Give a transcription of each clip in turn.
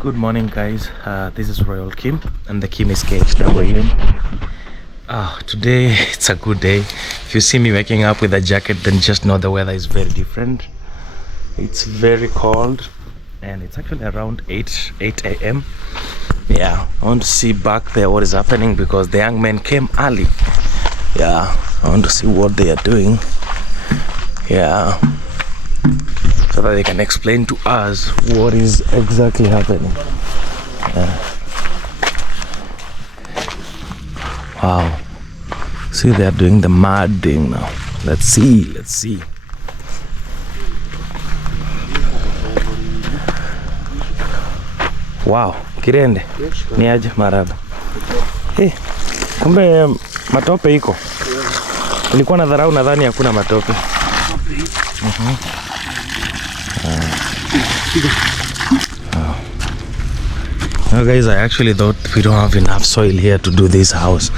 Good morning, guys. This is Royal Kim, and the Kim is KHWM. Today it's a good day. If you see me waking up with a jacket, then just know the weather is very different. It's very cold, and it's actually around 8 a.m. Yeah, I want to see back there what is happening because the young men came early. Yeah, I want to see what they are doing. Yeah, so that they can explain to us what is exactly happening. Wow. See, they're doing the mad thing now. Let's see. Wow, Kirende. Ni aje maraba. Hey, kumbe matope iko. Nilikuwa nadharau nadhani hakuna matope. Now guys, I actually thought we don't have enough soil here to do this house,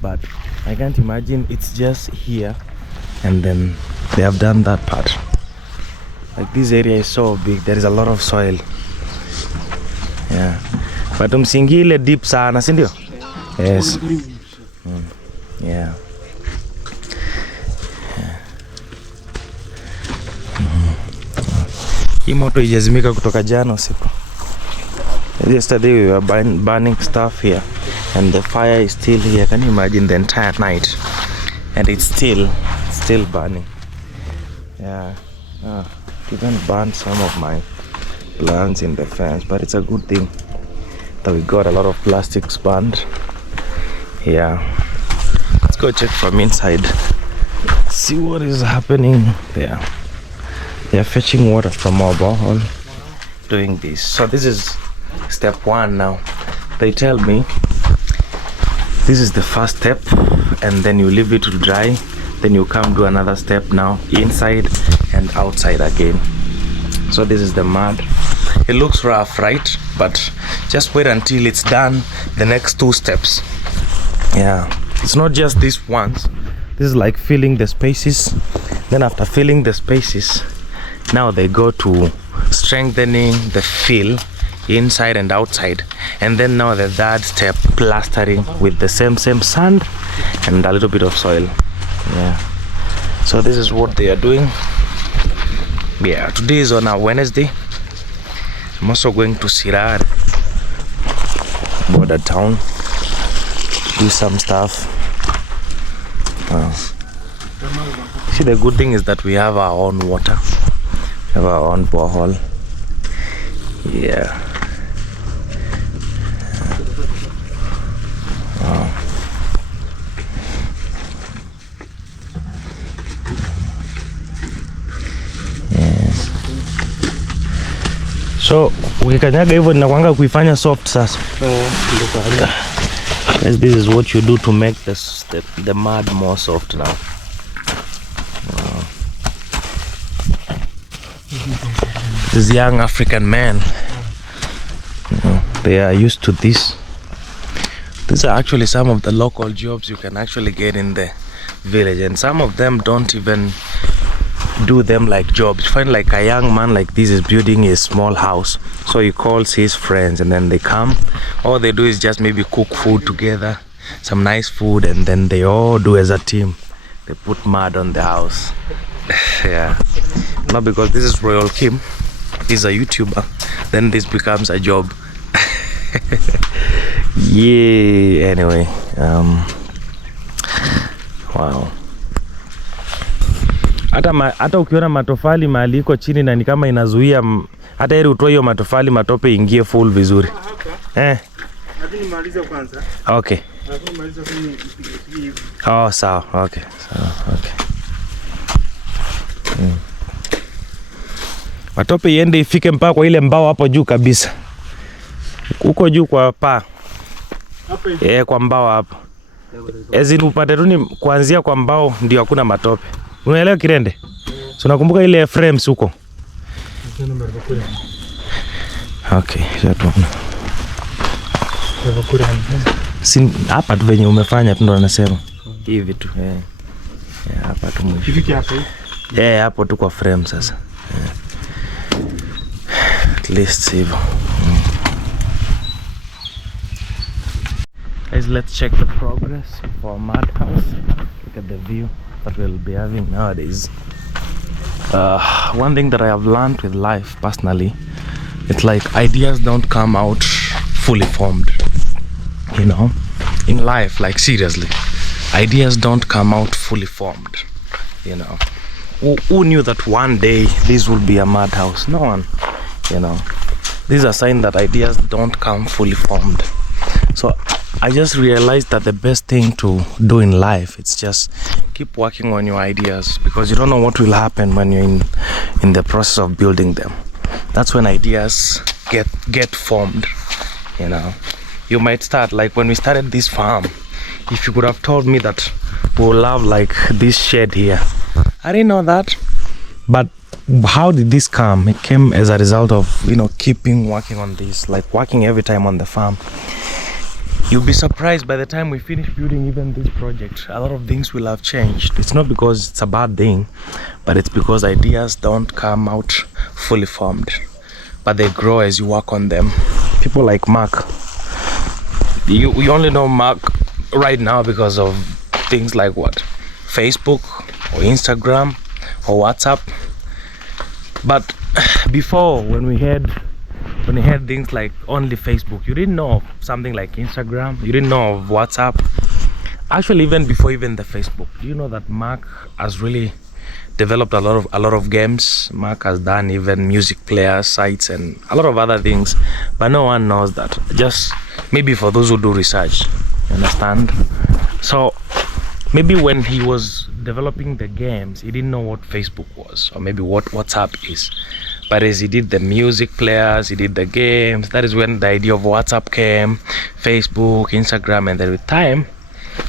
but I can't imagine it's just here and then they have done that part. Like this area is so big, there is a lot of soil. Yeah, but msingi ile deep sana, si ndio? Yes. Yeah. Hii moto ijazimika kutoka jana usiku. Yesterday we were burning stuff here and the fire is still here. Can you imagine the entire night? And it's still burning. Yeah. It even burned some of my plants in the fence, but it's a good thing that we got a lot of plastics burned. Yeah. Let's go check from inside. See what is happening there. They are fetching water from our borehole, doing this. So this is step one now. They tell me this is the first step and then you leave it to dry, then you come do another step now, inside and outside again. So this is the mud. It looks rough, right? But just wait until it's done, the next two steps. Yeah, it's not just this once. This is like filling the spaces. Then after filling the spaces, now they go to strengthening the fill inside and outside, and then now the third step, plastering with the same sand and a little bit of soil. Yeah, so this is what they are doing. Yeah, today is on a Wednesday. I'm also going to Sirar, border town, do some stuff. See, the good thing is that we have our own water. We have our own borehole. Yeah. Wow. Yeah. So ukikanyaga hivyo ninakwanga kuifanya soft sasa. This is what you do to make the mud more soft now. These young African men, they are used to this. These are actually some of the local jobs you can actually get in the village, and some of them don't even do them like jobs. You find like a young man like this is building a small house, so he calls his friends and then they come. All they do is just maybe cook food together, some nice food, and then they all do as a team. They put mud on the house. Yeah, not because this is Royal Kim, he's a YouTuber, then this becomes a job. Yeah, anyway, wow. Hata ukiona matofali mahali iko chini na ni kama inazuia, hata heri utoe hiyo matofali matope ingie full vizuri. Lakini maliza kwanza. Okay. Lakini maliza kwenye hivi. Oh, sawa. Okay. Okay. Matope iende ifike mpaka kwa ile mbao hapo juu kabisa. Huko juu kwa paa. Hapo kwa mbao hapo. Ezini upate tu ni kuanzia kwa mbao ndio hakuna matope. Unaelewa Kirende? So nakumbuka ile frames huko. Okay, shatuona. Hapa tu venye umefanya tu ndo anasema. Hivi tu. Hapa tu mwisho. Hivi hapo. Hapo tu kwa frame sasa. At least hivyo. Guys, let's check the progress of our madhouse. Look at the view that we'll be having nowadays. One thing that I have learned with life personally, it's like ideas don't come out fully formed. You know, in life, like seriously, ideas don't come out fully formed. You know, who knew that one day this will be a madhouse? No one. You know, this is a sign that ideas don't come fully formed. So I just realized that the best thing to do in life, it's just keep working on your ideas, because you don't know what will happen when you're in the process of building them. That's when ideas get formed. You know, you might start like when we started this farm. If you could have told me that we will have like this shed here, I didn't know that. But how did this come? It came as a result of, you know, keeping working on this, like working every time on the farm. You'll be surprised by the time we finish building even this project, a lot of things will have changed. It's not because it's a bad thing, but it's because ideas don't come out fully formed, but they grow as you work on them. People like Mark, we only know Mark right now because of things like what? Facebook or Instagram or WhatsApp. But before, when we had things like only Facebook, you didn't know of something like Instagram, you didn't know of WhatsApp. Actually, even before even the Facebook, you know that Mark has really developed a lot of games. Mark has done even music player sites and a lot of other things, but no one knows that. Just maybe for those who do research, you understand? So maybe when he was developing the games, he didn't know what Facebook was, or maybe what WhatsApp is. But as he did the music players, he did the games, that is when the idea of WhatsApp came, Facebook, Instagram, and then with time,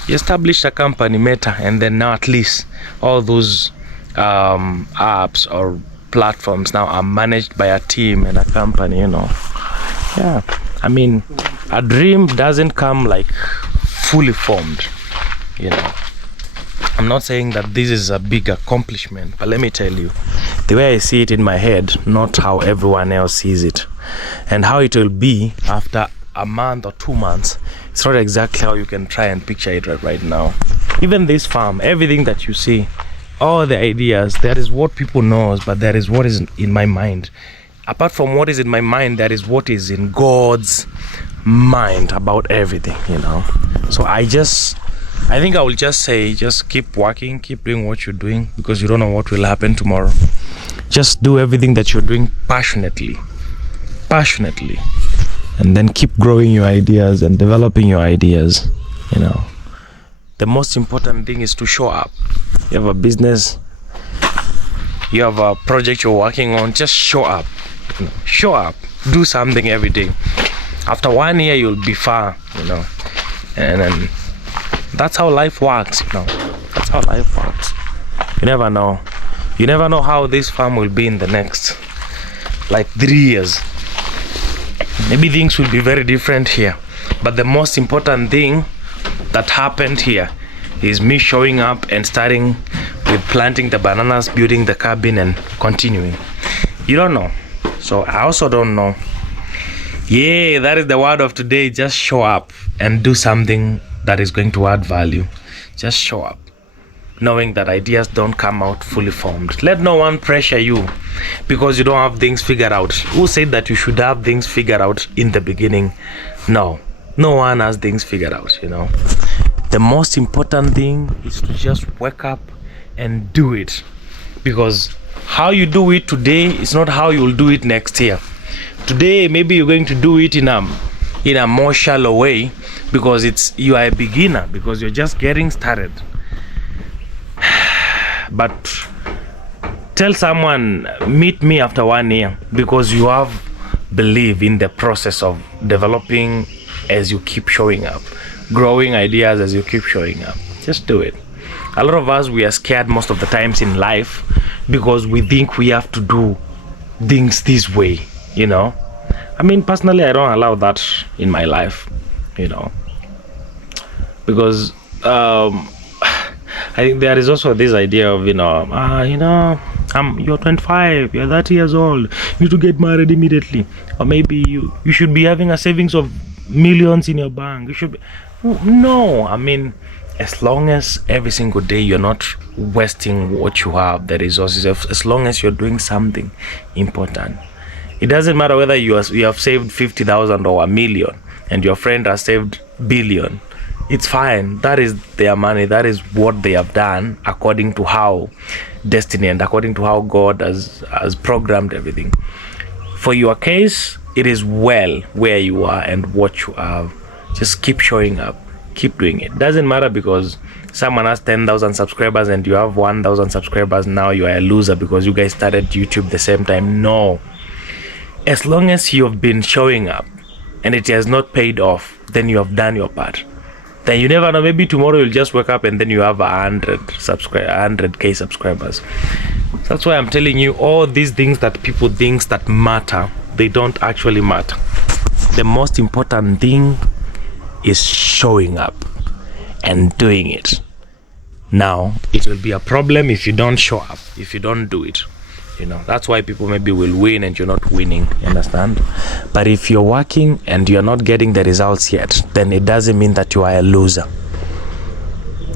he established a company, Meta, and then now at least all those apps or platforms now are managed by a team and a company, you know. Yeah, I mean, a dream doesn't come like fully formed, you know. I'm not saying that this is a big accomplishment, but let me tell you, the way I see it in my head, not how everyone else sees it, and how it will be after a month or 2 months, it's not exactly how you can try and picture it right now. Even this farm, everything that you see, all the ideas, that is what people knows, but that is what is in my mind. Apart from what is in my mind, that is what is in God's mind about everything, you know. So I think I will just say, just keep working, keep doing what you're doing, because you don't know what will happen tomorrow. Just do everything that you're doing passionately, and then keep growing your ideas and developing your ideas, you know. The most important thing is to show up. You have a business, you have a project you're working on, just show up, you know. Show up, do something every day. After 1 year, you'll be far, you know, and then that's how life works, you know. That's how life works. You never know. You never know how this farm will be in the next, like 3 years. Maybe things will be very different here. But the most important thing that happened here is me showing up and starting with planting the bananas, building the cabin, and continuing. You don't know. So I also don't know. Yeah, that is the word of today. Just show up and do something that is going to add value. Just show up, knowing that ideas don't come out fully formed. Let no one pressure you because you don't have things figured out. Who said that you should have things figured out in the beginning? No one has things figured out, you know. The most important thing is to just wake up and do it, because how you do it today is not how you'll do it next year. Today maybe you're going to do it in a more shallow way, because you are a beginner, because you're just getting started. But tell someone, meet me after 1 year, because you have believe in the process of developing as you keep showing up, growing ideas as you keep showing up. Just do it. A lot of us, we are scared most of the times in life because we think we have to do things this way, you know. I mean, personally, I don't allow that in my life, you know, because I think there is also this idea of, you're 25, you're 30 years old, you need to get married immediately, or maybe you should be having a savings of millions in your bank. You should be. No, I mean, as long as every single day you're not wasting what you have, the resources, as long as you're doing something important. It doesn't matter whether you have saved 50,000 or 1,000,000 and your friend has saved billion. It's fine. That is their money. That is what they have done according to how destiny and according to how God has programmed everything. For your case, it is well where you are and what you have. Just keep showing up. Keep doing it. Doesn't matter because someone has 10,000 subscribers and you have 1,000 subscribers. Now you are a loser because you guys started YouTube the same time. No. As long as you have been showing up and it has not paid off, then you have done your part. Then you never know, maybe tomorrow you'll just wake up and then you have 100K subscribers. That's why I'm telling you, all these things that people think that matter, they don't actually matter. The most important thing is showing up and doing it. Now, it will be a problem if you don't show up, if you don't do it. That's why people maybe will win and you're not winning, you understand? But if you're working and you're not getting the results yet, then it doesn't mean that you are a loser.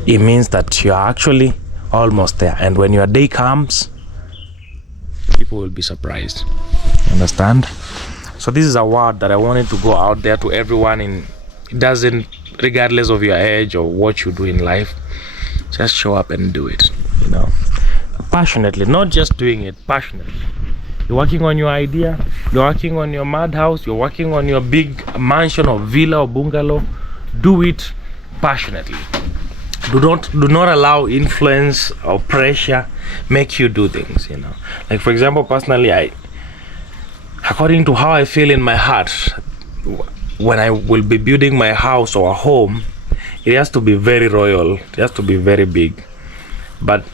It means that you're actually almost there, and when your day comes, people will be surprised, understand? So this is a word that I wanted to go out there to everyone. It doesn't, regardless of your age or what you do in life, just show up and do it, passionately, not just doing it, passionately. You're working on your idea, you're working on your madhouse, you're working on your big mansion or villa or bungalow. Do it passionately. Do not allow influence or pressure make you do things, Like for example, personally, according to how I feel in my heart, when I will be building my house or a home, it has to be very royal, it has to be very big. But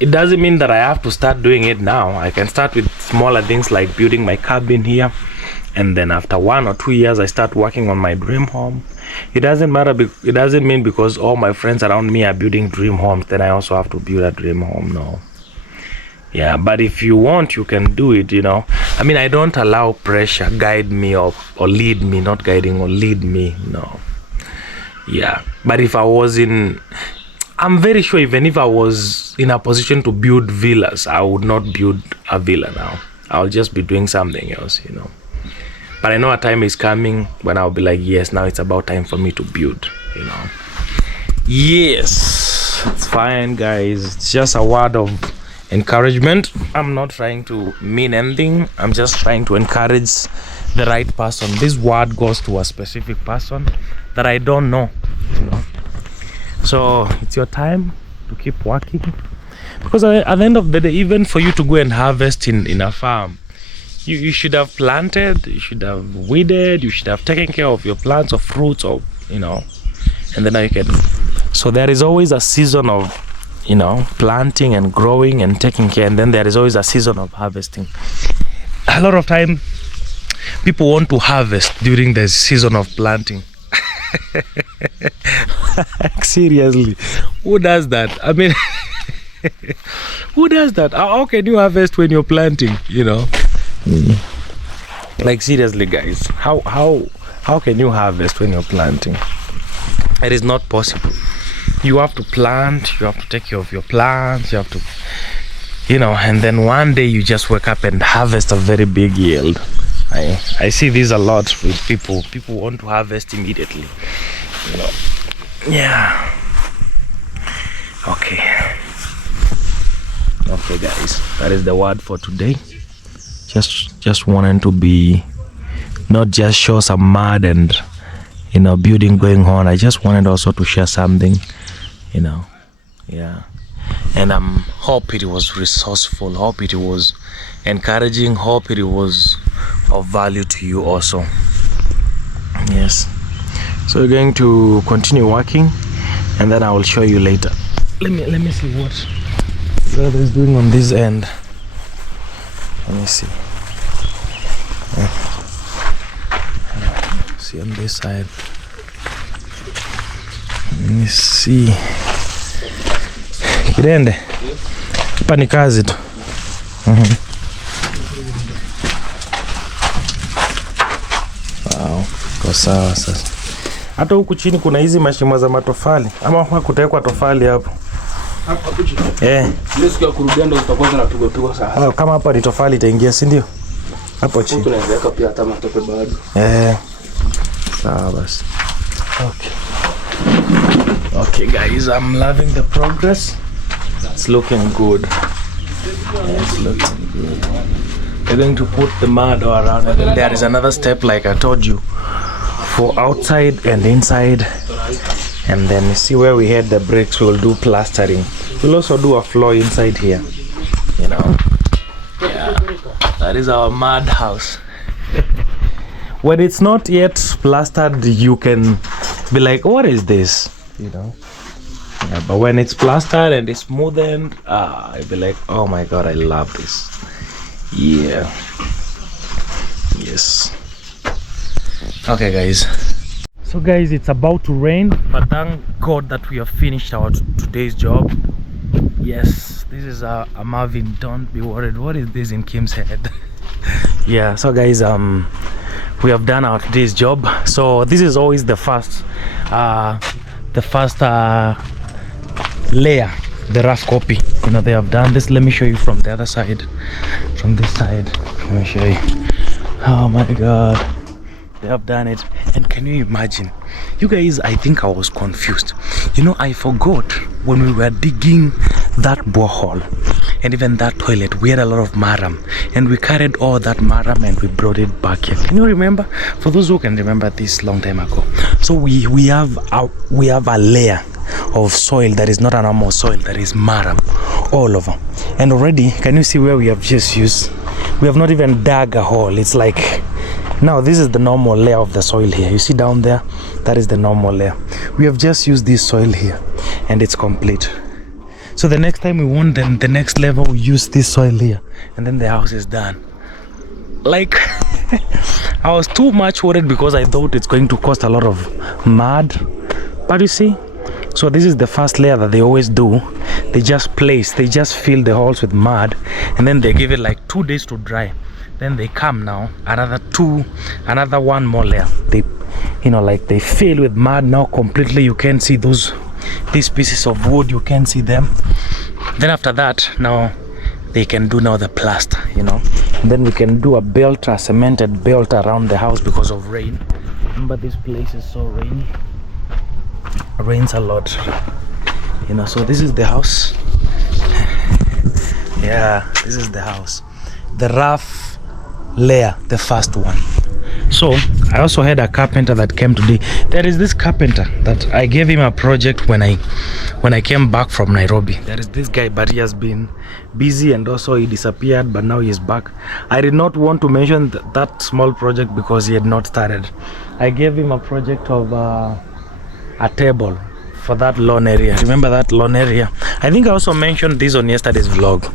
it doesn't mean that I have to start doing it now. I can start with smaller things like building my cabin here, and then after 1 or 2 years I start working on my dream home. It doesn't matter. It doesn't mean because all my friends around me are building dream homes, then I also have to build a dream home. No. Yeah, but if you want, you can do it. I mean, I don't allow pressure guide me or lead me. Not guiding or lead me. No. Yeah, but if I was I'm very sure even if I was in a position to build villas, I would not build a villa now. I'll just be doing something else, But I know a time is coming when I'll be like, yes, now it's about time for me to build, Yes, it's fine, guys. It's just a word of encouragement. I'm not trying to mean anything. I'm just trying to encourage the right person. This word goes to a specific person that I don't know, So it's your time to keep working, because at the end of the day, even for you to go and harvest in a farm, you should have planted, you should have weeded, you should have taken care of your plants or fruits, or and then now you can. So there is always a season of planting and growing and taking care, and then there is always a season of harvesting. A lot of time people want to harvest during the season of planting. Seriously, who does that? I mean, who does that? How can you harvest when you're planting? Like seriously, guys, how can you harvest when you're planting? It is not possible. You have to plant, you have to take care of your plants, you have to, and then one day you just wake up and harvest a very big yield. I see this a lot with people. People want to harvest immediately. Yeah. Okay, guys, that is the word for today. Just wanted to be, not just show some mud and building going on. I just wanted also to share something, yeah. And hope it was resourceful, hope it was encouraging, hope it was of value to you also. Yes. So we're going to continue working, and then I will show you later. Let me see what brother is doing on this end. Let me see. See on this side. Let me see. Kirende. Hapa ni kazi tu. Wow, kwa sawa sasa. Hata huku chini kuna hizi mashimo za matofali. Ama kutawekwa tofali hapo. Hapo chini. Ile siku ya kurudia ndo zitakuwa zinapigwa sasa. Kama hapa ni tofali itaingia, si ndio? Hapo chini. Tunaweka pia hata matope bado. Sawa basi. Okay guys, I'm loving the progress. It's looking good. It's looking good. We're going to put the mud all around, and then there is another step like I told you for outside and inside. And then you see where we had the bricks, we'll do plastering. We'll also do a floor inside here, you know. Yeah, that is our mud house. When it's not yet plastered, you can be like, what is this, you know? Yeah, but when it's plastered and it's smoothened, I'll be like, oh my god, I love this. Yeah. Yes. Okay guys, so guys, it's about to rain, but thank god that we have finished our today's job. Yes, this is a Marvin, don't be worried. What is this in Kim's head? Yeah, so guys, we have done our today's job. So this is always the first layer, the rough copy, you know. They have done this. Let me show you from the other side, from this side. Let me show you. Oh my god, they have done it. And can you imagine, you guys, I think I was confused, you know. I forgot when we were digging that borehole and even that toilet, we had a lot of maram, and we carried all that maram and we brought it back here. Can you remember? For those who can remember this long time ago, so we have a layer of soil that is not a normal soil, that is maram all over. And already, can you see where we have just used, we have not even dug a hole. It's like, now this is the normal layer of the soil here. You see down there, that is the normal layer. We have just used this soil here and it's complete. So the next time we want, then the next level, we use this soil here, and then the house is done. Like I was too much worried because I thought it's going to cost a lot of mud, but you see, so this is the first layer that they always do. They just fill the holes with mud, and then they give it like 2 days to dry. Then they come now, another one more layer. They, you know, like they fill with mud now completely. You can see these pieces of wood, you can see them. Then after that, now they can do now the plaster, you know. And then we can do a cemented belt around the house because of rain. Remember, this place is so rainy. It rains a lot, you know. So this is the house. Yeah, this is the house, the rough layer, the first one. So I also had a carpenter that came today. There is this carpenter that I gave him a project when I came back from Nairobi. There is this guy, but he has been busy and also he disappeared, but now he is back. I did not want to mention that small project because he had not started. I gave him a project of a table for that lawn area. Remember that lawn area? I think I also mentioned this on yesterday's vlog.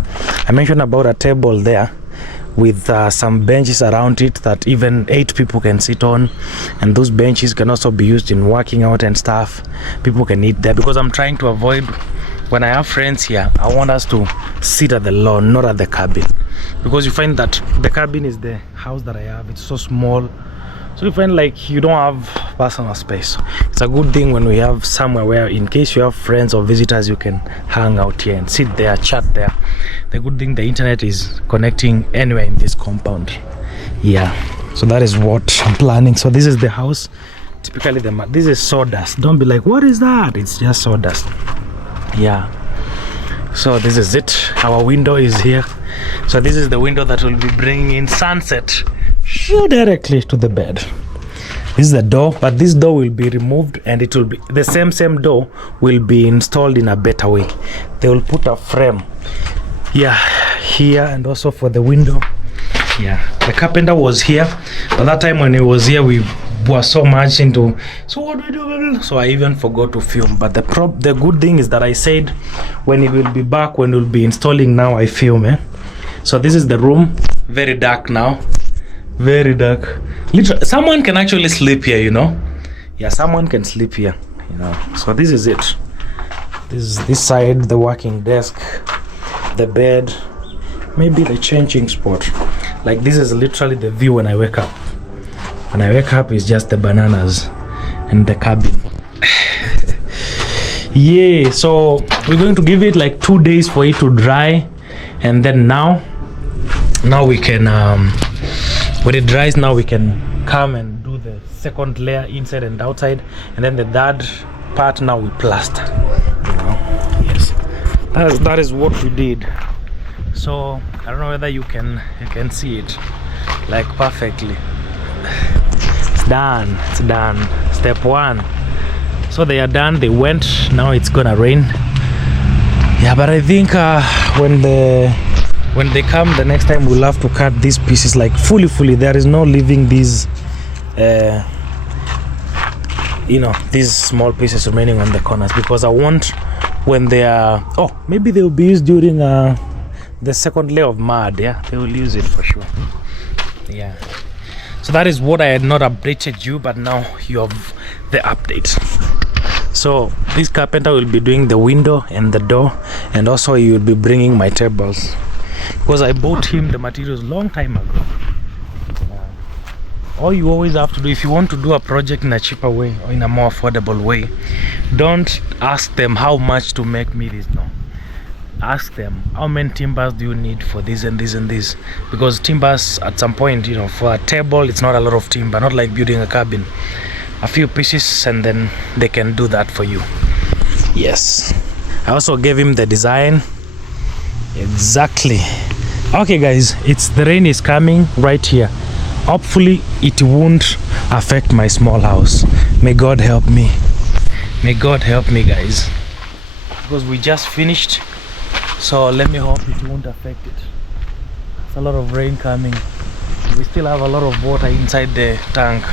I mentioned about a table there with some benches around it that even 8 people can sit on, and those benches can also be used in working out and stuff. People can eat there, because I'm trying to avoid, when I have friends here, I want us to sit at the lawn, not at the cabin, because you find that the cabin is the house that I have, it's so small, so you find like you don't have personal space. It's a good thing when we have somewhere where, in case you have friends or visitors, you can hang out here and sit there, chat there. The good thing, the internet is connecting anywhere in this compound. Yeah, so that is what I'm planning. So this is the house. Typically this is sawdust. Don't be like, what is that? It's just sawdust. Yeah, so this is it. Our window is here. So this is the window that will be bringing in sunset directly to the bed. This is the door, but this door will be removed, and it will be the same door will be installed in a better way. They will put a frame, yeah, here, and also for the window. Yeah, the carpenter was here, but that time when he was here, we were so much into, so what do we do? So I even forgot to film. But the good thing is that I said when he will be back, when we'll be installing, now I film. So this is the room, very dark now. Very dark. Literally, someone can actually sleep here, you know. Yeah, someone can sleep here, you know. So this is it. This side, the working desk, the bed, maybe the changing spot. Like, this is literally the view when I wake up. When I wake up, it's just the bananas. and the cabin. Yeah, so we're going to give it like 2 days for it to dry, and then now we can when it dries, now we can come and do the second layer inside and outside, and then the third part now we plaster, you know. Yes, that is what we did. So I don't know whether you can see it like perfectly. It's done. Step one. So they are done, they went. Now it's gonna rain. Yeah, but I think when they come the next time, we'll have to cut these pieces like fully. There is no leaving these these small pieces remaining on the corners, because I want when they are maybe they will be used during the second layer of mud. Yeah, they will use it for sure. Yeah, so that is what I had not updated you, but now you have the update. So this carpenter will be doing the window and the door, and also he will be bringing my tables, because I bought him the materials long time ago. All you always have to do, if you want to do a project in a cheaper way or in a more affordable way, don't ask them how much to make me this. No, ask them how many timbers do you need for this and this and this, because timbers at some point, for a table it's not a lot of timber, not like building a cabin. A few pieces and then they can do that for you. Yes, I also gave him the design exactly. Okay guys, the rain is coming right here. Hopefully it won't affect my small house. May God help me. May God help me, guys, because we just finished. So let me hope it won't affect it. There's a lot of rain coming. We still have a lot of water inside the tank.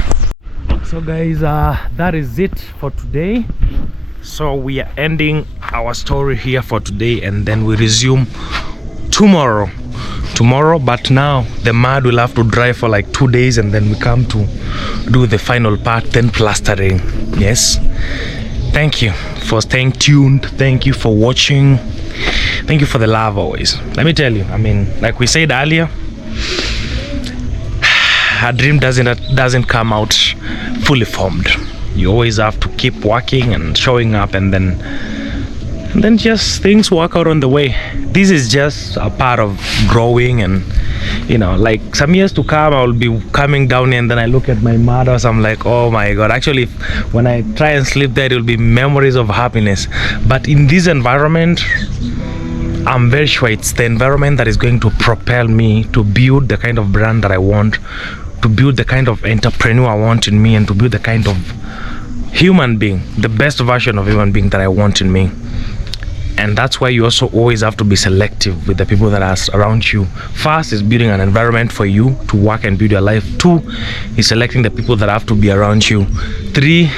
So guys, that is it for today. So we are ending our story here for today, and then we resume tomorrow. But now the mud will have to dry for like 2 days, and then we come to do the final part, then plastering. Yes, thank you for staying tuned. Thank you for watching. Thank you for the love always. Let me tell you, like we said earlier, a dream doesn't come out fully formed. You always have to keep working and showing up, and then just things work out on the way. This is just a part of growing, and like some years to come, I will be coming down here and then I look at my mother, so I'm like, oh my God. Actually, when I try and sleep there, it will be memories of happiness. But in this environment, I'm very sure it's the environment that is going to propel me to build the kind of brand that I want, to build the kind of entrepreneur I want in me, and to build the kind of human being, the best version of human being that I want in me. And that's why you also always have to be selective with the people that are around you. First is building an environment for you to work and build your life. 2 is selecting the people that have to be around you. 3,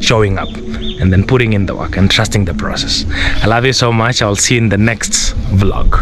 showing up and then putting in the work and trusting the process. I love you so much. I'll see you in the next vlog.